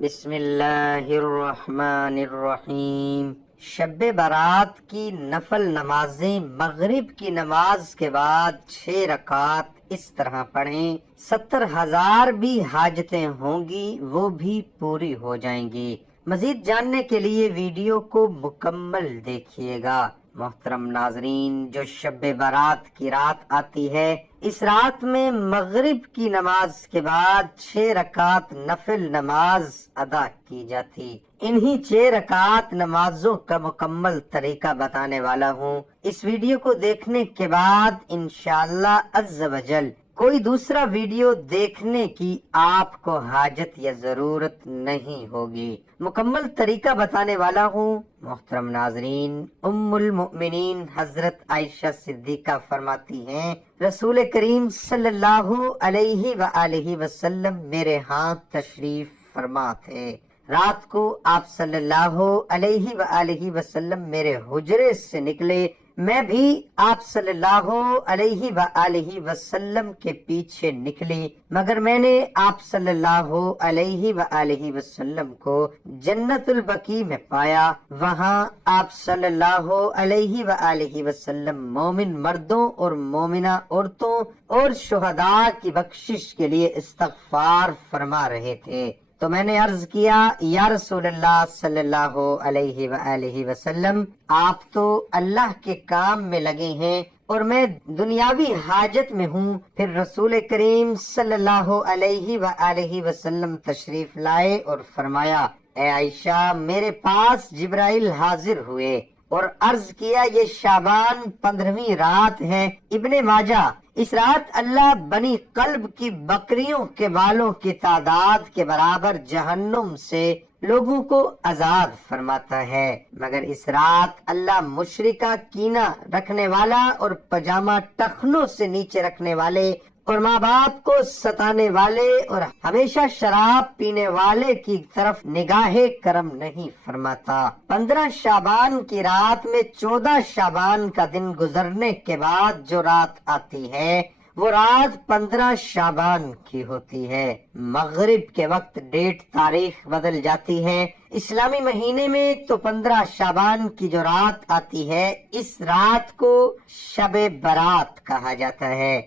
بسم اللہ الرحمن الرحیم۔ شب برات کی نفل نمازیں مغرب کی نماز کے بعد 6 رکعت اس طرح پڑھیں، 70,000 بھی حاجتیں ہوں گی وہ بھی پوری ہو جائیں گی۔ مزید جاننے کے لیے ویڈیو کو مکمل دیکھیے گا۔ محترم ناظرین، جو شب برات کی رات آتی ہے، اس رات میں مغرب کی نماز کے بعد 6 رکعت نفل نماز ادا کی جاتی۔ انہی 6 رکعت نمازوں کا مکمل طریقہ بتانے والا ہوں۔ اس ویڈیو کو دیکھنے کے بعد انشاءاللہ عز و جل کوئی دوسرا ویڈیو دیکھنے کی آپ کو حاجت یا ضرورت نہیں ہوگی۔ مکمل طریقہ بتانے والا ہوں۔ محترم ناظرین، ام المؤمنین حضرت عائشہ صدیقہ فرماتی ہیں، رسول کریم صلی اللہ علیہ وآلہ وسلم میرے ہاں تشریف فرما تھے۔ رات کو آپ صلی اللہ علیہ وآلہ وسلم میرے حجرے سے نکلے، میں بھی آپ صلی اللہ علیہ وآلہ وسلم کے پیچھے نکلی، مگر میں نے آپ صلی اللہ علیہ وآلہ وسلم کو جنت البقیع میں پایا۔ وہاں آپ صلی اللہ علیہ وآلہ وسلم مومن مردوں اور مومنہ عورتوں اور شہداء کی بخشش کے لیے استغفار فرما رہے تھے۔ تو میں نے عرض کیا، یا رسول اللہ صلی اللہ علیہ وآلہ وسلم، آپ تو اللہ کے کام میں لگے ہیں اور میں دنیاوی حاجت میں ہوں۔ پھر رسول کریم صلی اللہ علیہ وآلہ وسلم تشریف لائے اور فرمایا، اے عائشہ، میرے پاس جبرائیل حاضر ہوئے اور عرض کیا، یہ شعبان 15ویں رات ہے۔ ابن ماجہ، اس رات اللہ بنی قلب کی بکریوں کے بالوں کی تعداد کے برابر جہنم سے لوگوں کو آزاد فرماتا ہے، مگر اس رات اللہ مشرکہ کینہ رکھنے والا اور پجامہ ٹخنوں سے نیچے رکھنے والے اور ماں باپ کو ستانے والے اور ہمیشہ شراب پینے والے کی طرف نگاہ کرم نہیں فرماتا۔ 15 شعبان کی رات میں 14 شعبان کا دن گزرنے کے بعد جو رات آتی ہے وہ رات 15 شعبان کی ہوتی ہے۔ مغرب کے وقت ڈیٹ تاریخ بدل جاتی ہے۔ اسلامی مہینے میں تو 15 شعبان کی جو رات آتی ہے، اس رات کو شب برات کہا جاتا ہے۔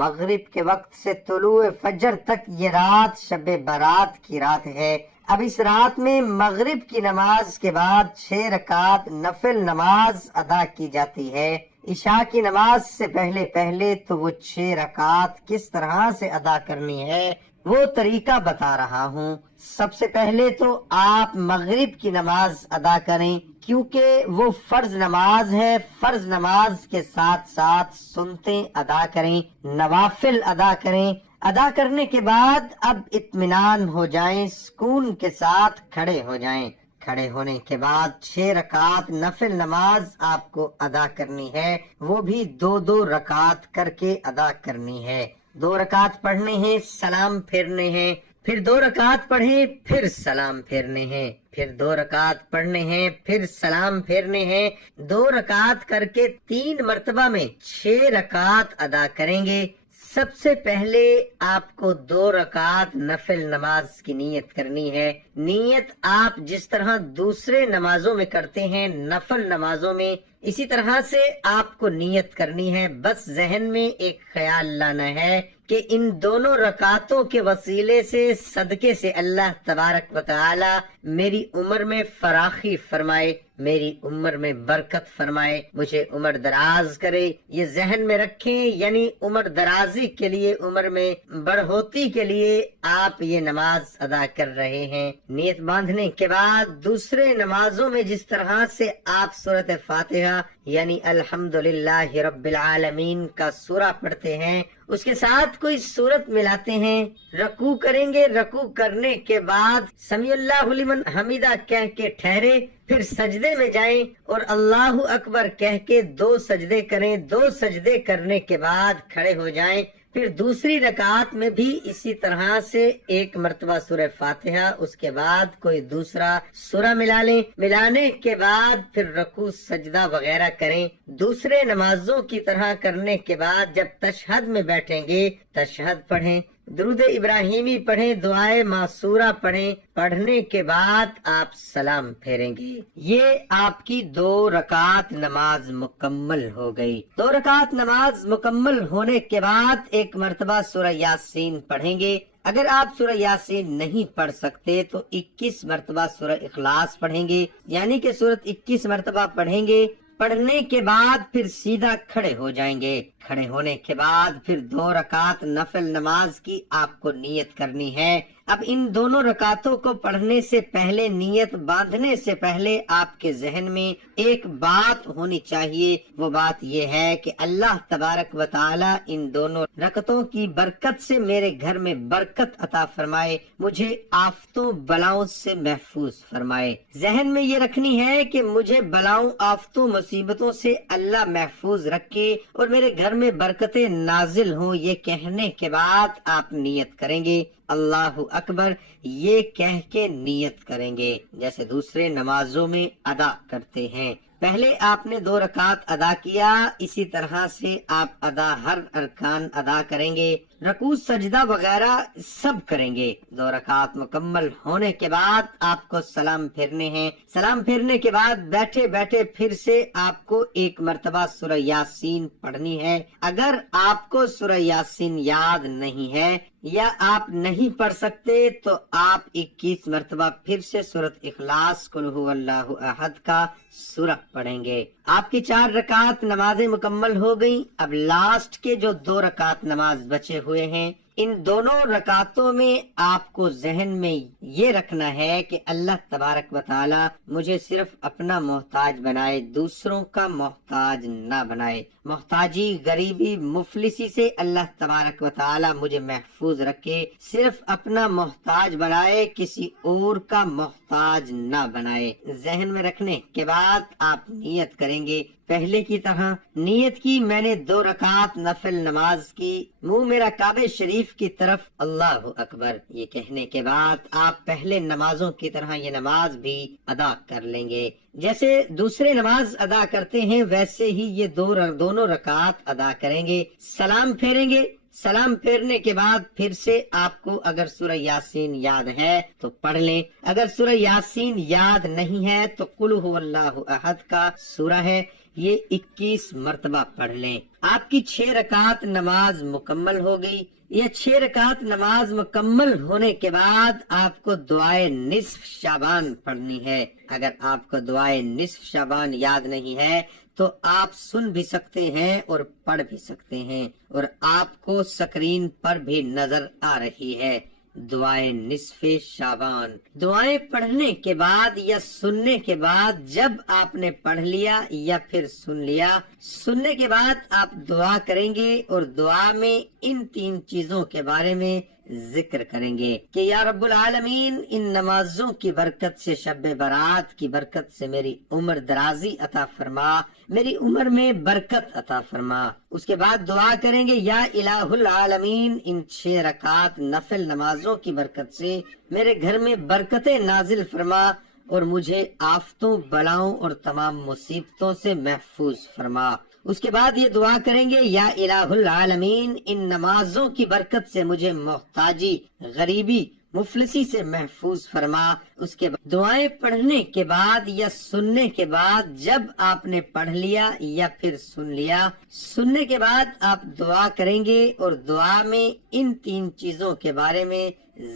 مغرب کے وقت سے طلوع فجر تک یہ رات شب برات کی رات ہے۔ اب اس رات میں مغرب کی نماز کے بعد 6 رکعت نفل نماز ادا کی جاتی ہے۔ عشاء کی نماز سے پہلے تو وہ 6 رکعت کس طرح سے ادا کرنی ہے وہ طریقہ بتا رہا ہوں۔ سب سے پہلے تو آپ مغرب کی نماز ادا کریں، کیونکہ وہ فرض نماز ہے۔ فرض نماز کے ساتھ ساتھ سنتیں ادا کریں، نوافل ادا کریں۔ ادا کرنے کے بعد اب اطمینان ہو جائیں، سکون کے ساتھ کھڑے ہو جائیں۔ کھڑے ہونے کے بعد 6 رکعت نفل نماز آپ کو ادا کرنی ہے، وہ بھی 2 رکعت کر کے ادا کرنی ہے۔ 2 رکعت پڑھنے ہیں، سلام پھیرنے ہیں، پھر 2 رکعت پڑھیں، پھر سلام پھیرنے ہیں، پھر 2 رکعت پڑھنے ہیں، پھر سلام پھیرنے ہیں۔ 2 رکعت کر کے 3 مرتبہ میں 6 رکعت ادا کریں گے۔ سب سے پہلے آپ کو 2 رکعت نفل نماز کی نیت کرنی ہے۔ نیت آپ جس طرح دوسرے نمازوں میں کرتے ہیں، نفل نمازوں میں، اسی طرح سے آپ کو نیت کرنی ہے۔ بس ذہن میں ایک خیال لانا ہے کہ ان دونوں رکعتوں کے وسیلے سے، صدقے سے اللہ تبارک و تعالی میری عمر میں فراخی فرمائے، میری عمر میں برکت فرمائے، مجھے عمر دراز کرے۔ یہ ذہن میں رکھیں، یعنی عمر درازی کے لیے، عمر میں بڑھوتی کے لیے آپ یہ نماز ادا کر رہے ہیں۔ نیت باندھنے کے بعد دوسرے نمازوں میں جس طرح سے آپ سورۃ فاتحہ یعنی الحمدللہ رب العالمین کا سورہ پڑھتے ہیں، اس کے ساتھ کوئی سورت ملاتے ہیں، رکوع کریں گے، رکوع کرنے کے بعد سمیع اللہ لمن حمیدہ کہہ کے ٹھہرے، پھر سجدے میں جائیں اور اللہ اکبر کہہ کے 2 سجدے کریں۔ 2 سجدے کرنے کے بعد کھڑے ہو جائیں۔ پھر دوسری رکعت میں بھی اسی طرح سے 1 مرتبہ سورہ فاتحہ، اس کے بعد کوئی دوسرا سورہ ملا لیں۔ ملانے کے بعد پھر رکوع سجدہ وغیرہ کریں۔ دوسرے نمازوں کی طرح کرنے کے بعد جب تشہد میں بیٹھیں گے، تشہد پڑھیں۔ درود ابراہیمی پڑھیں، دعائے معصورہ پڑھیں، پڑھنے کے بعد آپ سلام پھیریں گے۔ یہ آپ کی 2 رکعت نماز مکمل ہو گئی۔ 2 رکعت نماز مکمل ہونے کے بعد ایک مرتبہ سورہ یاسین پڑھیں گے۔ اگر آپ سورہ یاسین نہیں پڑھ سکتے تو 21 مرتبہ سورہ اخلاص پڑھیں گے، یعنی کہ سورت 21 مرتبہ پڑھیں گے۔ پڑھنے کے بعد پھر سیدھا کھڑے ہو جائیں گے۔ کھڑے ہونے کے بعد پھر 2 رکعت نفل نماز کی آپ کو نیت کرنی ہے۔ اب ان دونوں رکعتوں کو پڑھنے سے پہلے، نیت باندھنے سے پہلے آپ کے ذہن میں ایک بات ہونی چاہیے۔ وہ بات یہ ہے کہ اللہ تبارک و تعالی ان دونوں رکعتوں کی برکت سے میرے گھر میں برکت عطا فرمائے، مجھے آفتوں بلاؤں سے محفوظ فرمائے۔ ذہن میں یہ رکھنی ہے کہ مجھے بلاؤں، آفتوں، مصیبتوں سے اللہ محفوظ رکھے اور میرے گھر میں برکتیں نازل ہوں۔ یہ کہنے کے بعد آپ نیت کریں گے، اللہ اکبر، یہ کہہ کے نیت کریں گے جیسے دوسرے نمازوں میں ادا کرتے ہیں۔ پہلے آپ نے 2 رکعت ادا کیا، اسی طرح سے آپ ہر ارکان ادا کریں گے، رکوع سجدہ وغیرہ سب کریں گے۔ 2 رکعت مکمل ہونے کے بعد آپ کو سلام پھیرنے ہیں۔ سلام پھیرنے کے بعد بیٹھے بیٹھے پھر سے آپ کو ایک مرتبہ سورہ یاسین پڑھنی ہے۔ اگر آپ کو سورہ یاسین یاد نہیں ہے یا آپ نہیں پڑھ سکتے تو آپ 21 مرتبہ پھر سے سورۃ اخلاص قل ھو اللہ احد کا سورہ پڑھیں گے۔ آپ کی 4 رکعت نمازیں مکمل ہو گئیں۔ اب لاسٹ کے جو 2 رکعت نماز بچے ہوئے ہیں، ان دونوں رکعتوں میں آپ کو ذہن میں یہ رکھنا ہے کہ اللہ تبارک و تعالی مجھے صرف اپنا محتاج بنائے، دوسروں کا محتاج نہ بنائے۔ محتاجی، غریبی، مفلسی سے اللہ تبارک و تعالی مجھے محفوظ رکھے، صرف اپنا محتاج بنائے، کسی اور کا محتاج نہ بنائے۔ ذہن میں رکھنے کے بعد آپ نیت کریں گے پہلے کی طرح۔ نیت کی میں نے 2 رکعت نفل نماز کی، منہ میرا کعبہ شریف کی طرف، اللہ اکبر، یہ کہنے کے بعد آپ پہلے نمازوں کی طرح یہ نماز بھی ادا کر لیں گے۔ جیسے دوسرے نماز ادا کرتے ہیں ویسے ہی یہ دونوں رکعت ادا کریں گے۔ سلام پھیریں گے۔ سلام پھیرنے کے بعد پھر سے آپ کو اگر سورہ یاسین یاد ہے تو پڑھ لیں، اگر سورہ یاسین یاد نہیں ہے تو قل ھو اللہ احد کا سورہ ہے، یہ 21 مرتبہ پڑھ لیں۔ آپ کی 6 رکعت نماز مکمل ہو گئی۔ یہ 6 رکعت نماز مکمل ہونے کے بعد آپ کو دعائے نصف شعبان پڑھنی ہے۔ اگر آپ کو دعائے نصف شعبان یاد نہیں ہے تو آپ سن بھی سکتے ہیں اور پڑھ بھی سکتے ہیں، اور آپ کو سکرین پر بھی نظر آ رہی ہے دعائے نصف شعبان۔ دعائیں پڑھنے کے بعد یا سننے کے بعد، جب آپ نے پڑھ لیا یا پھر سن لیا، سننے کے بعد آپ دعا کریں گے اور دعا میں ان 3 چیزوں کے بارے میں ذکر کریں گے کہ یا رب العالمین، ان نمازوں کی برکت سے، شب برات کی برکت سے میری عمر درازی عطا فرما، میری عمر میں برکت عطا فرما۔ اس کے بعد دعا کریں گے یا الہ العالمین، ان 6 رکعت نفل نمازوں کی برکت سے میرے گھر میں برکتیں نازل فرما اور مجھے آفتوں، بلاؤں اور تمام مصیبتوں سے محفوظ فرما۔ اس کے بعد یہ دعا کریں گے یا الہ العالمین، ان نمازوں کی برکت سے مجھے محتاجی، غریبی، مفلسی سے محفوظ فرما۔ اس کے بعد دعائیں پڑھنے کے بعد یا سننے کے بعد، جب آپ نے پڑھ لیا یا پھر سن لیا، سننے کے بعد آپ دعا کریں گے اور دعا میں ان 3 چیزوں کے بارے میں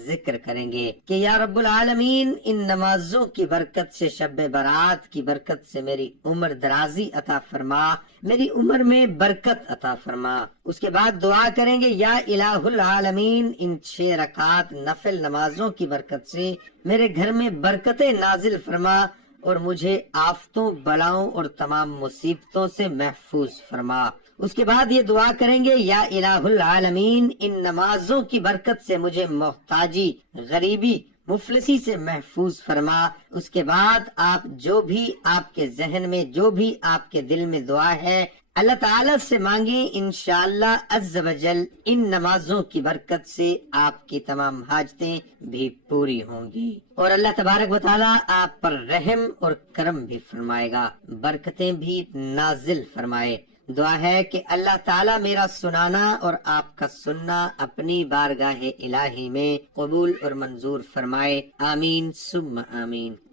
ذکر کریں گے کہ یا رب العالمین، ان نمازوں کی برکت سے، شب برات کی برکت سے میری عمر درازی عطا فرما، میری عمر میں برکت عطا فرما۔ اس کے بعد دعا کریں گے یا الہ العالمین، ان 6 رکعت نفل نمازوں کی برکت سے میرے گھر میں برکتیں نازل فرما اور مجھے آفتوں، بلاؤں اور تمام مصیبتوں سے محفوظ فرما۔ اس کے بعد یہ دعا کریں گے یا الہ العالمین، ان نمازوں کی برکت سے مجھے محتاجی، غریبی، مفلسی سے محفوظ فرما۔ اس کے بعد آپ جو بھی آپ کے ذہن میں، جو بھی آپ کے دل میں دعا ہے، اللہ تعالیٰ سے مانگیں، انشاءاللہ عز و جل ان نمازوں کی برکت سے آپ کی تمام حاجتیں بھی پوری ہوں گی اور اللہ تبارک و تعالیٰ آپ پر رحم اور کرم بھی فرمائے گا، برکتیں بھی نازل فرمائے۔ دعا ہے کہ اللہ تعالیٰ میرا سنانا اور آپ کا سننا اپنی بارگاہ الہی میں قبول اور منظور فرمائے، آمین ثم آمین۔